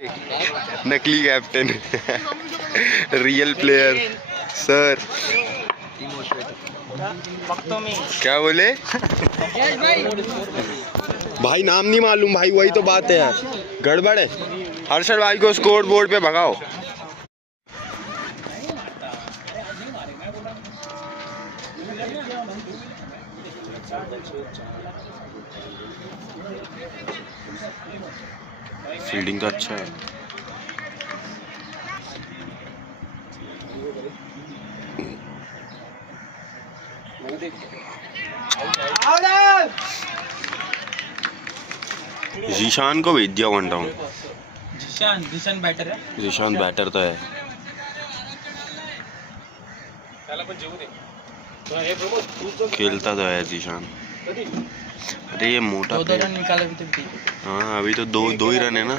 नकली captain real player sir क्या बोले भाई नाम नहीं मालूम भाई, वही तो बात है यार, गड़बड़ है। हर्षद भाई को स्कोर बोर्ड पे भगाओ। फील्डिंग तो अच्छा है। जीशान को भेज दिया 1 डाउन। जीशान बैटर है। जीशान बैटर तो है। खेलता तो है जीशान। अरे ये मोटा 2 रन निकाला भी तो। हाँ अभी तो दो ही रन है ना।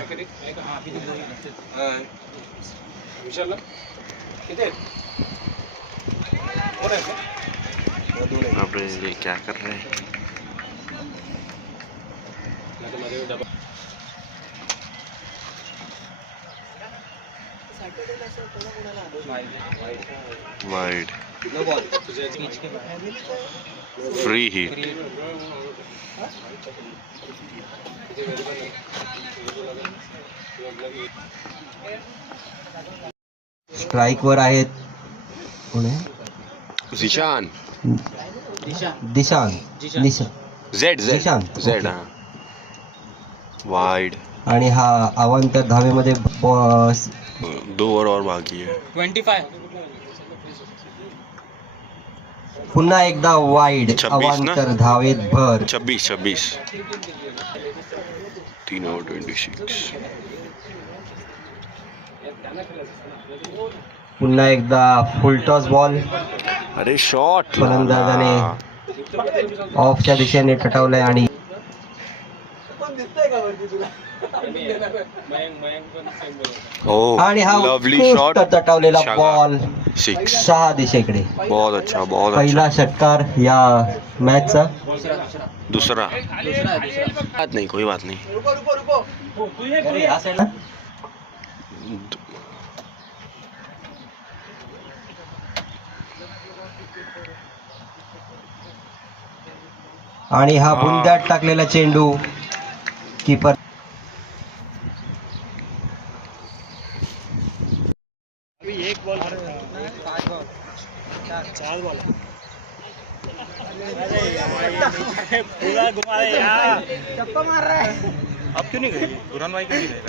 अब ये क्या कर रहे हैं? Wide free hit. स्ट्राइक वर आहेत जीशान दिशान जेड जीशान जेड हाँ वाइड। आणि हा अवांतर धावेमध्ये 2 ओवर और बाकी है। 25 पुन्हा एकदा वाईड 26 ना? अवांतर धावेत भर 26 3 ओवर 26। पुन्हा एकदा फुलटॉस बॉल अरे शॉट फलंदाजाने ऑफच्या दिशेने टटावलाय आणि आणि हा लवली उत्कृष्ट शॉट टटावलेला बॉल 6। 6 दिशेकडे। बहुत अच्छा बहुत अच्छा। पहिला षटकार या मॅचचा। दूसरा बात नहीं, कोई बात नहीं। आणि हा बुंद्यात टाकलेला चेंडू कीपर एक बॉल 5 बॉल 4 बॉल पूरा घुमा रहे यार। टप्पा मार रहा है। अब क्यों नहीं गई बुरहान भाई क्यों नहीं गए?